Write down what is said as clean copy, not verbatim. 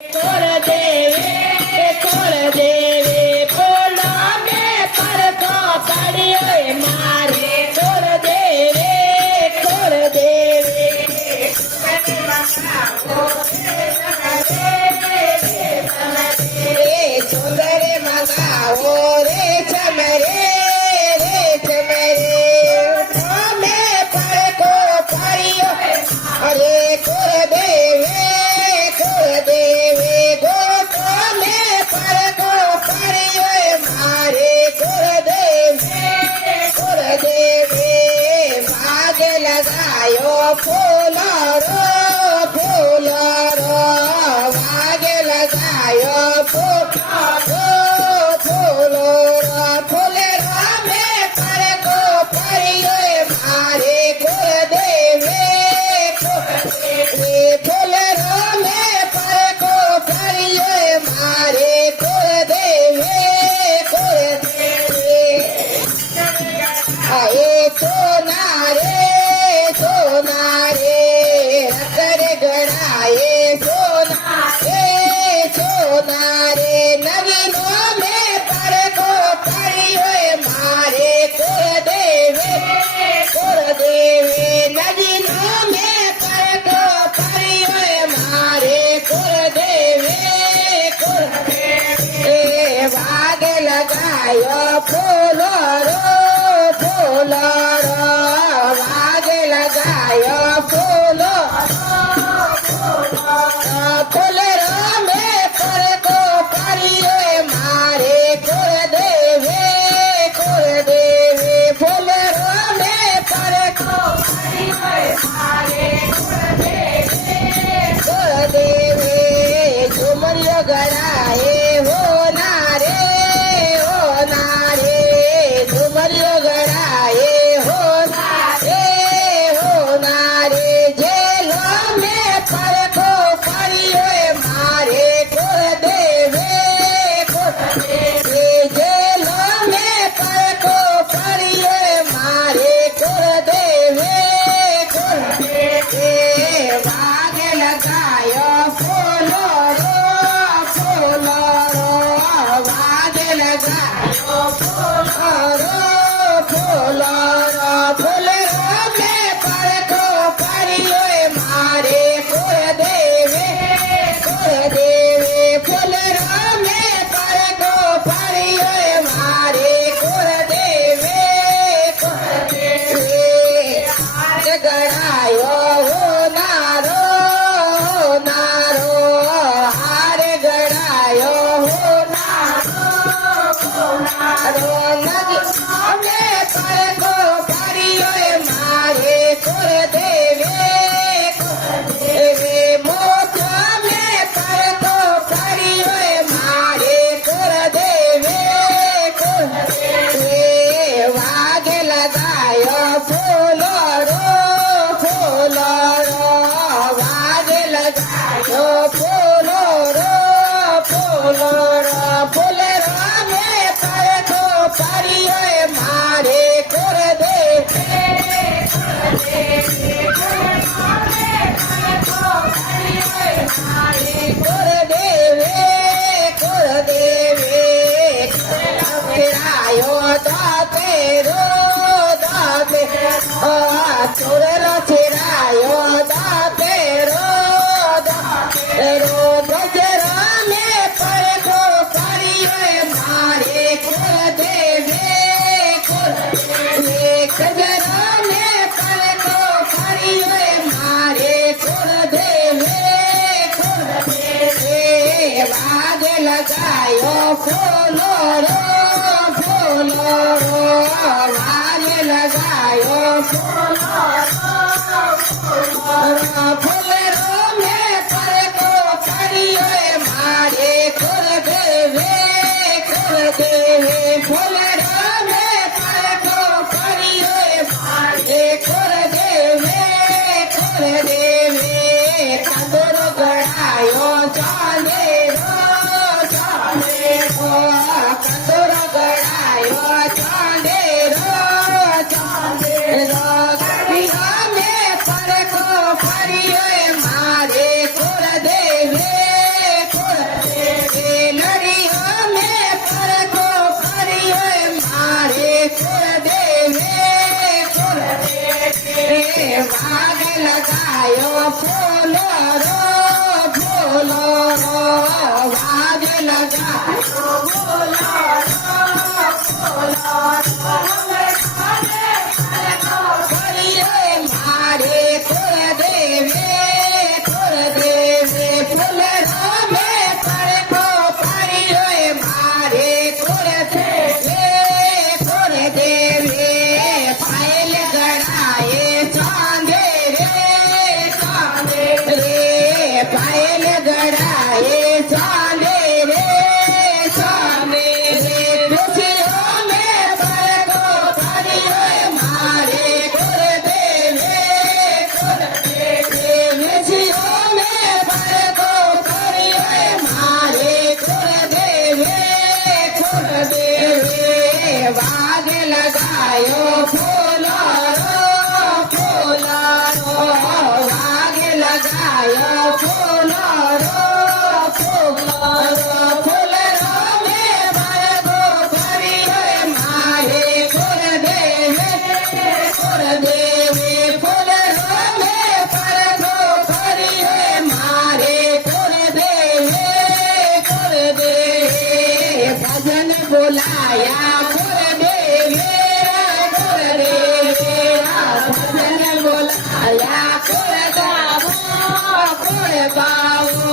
Hare लगायो फूलो रो फूलो रो वाज लगायो फूलो रो फूलो रो करिए मारे कुलदेवे कुलदेवे फूल रो में पड़को परियो मारे कुलदेवे कुलदेवे पायल गड़ाए चांदे रे पायल गड़ाए चांदे रे खुशियों में पड़को परियो मारे कुलदेवे खुशियों में पड़को परियो मारे कुलदेवे वाग लगायो फूलो रो वाग लगायो फूलो रो फूल रो में बरगो परियो मारे कुलदेवे फूल रो में बरगो परियो मारे कुलदेवे भजन बुलाया कुलदेवे भजन बुलाया कुल गावो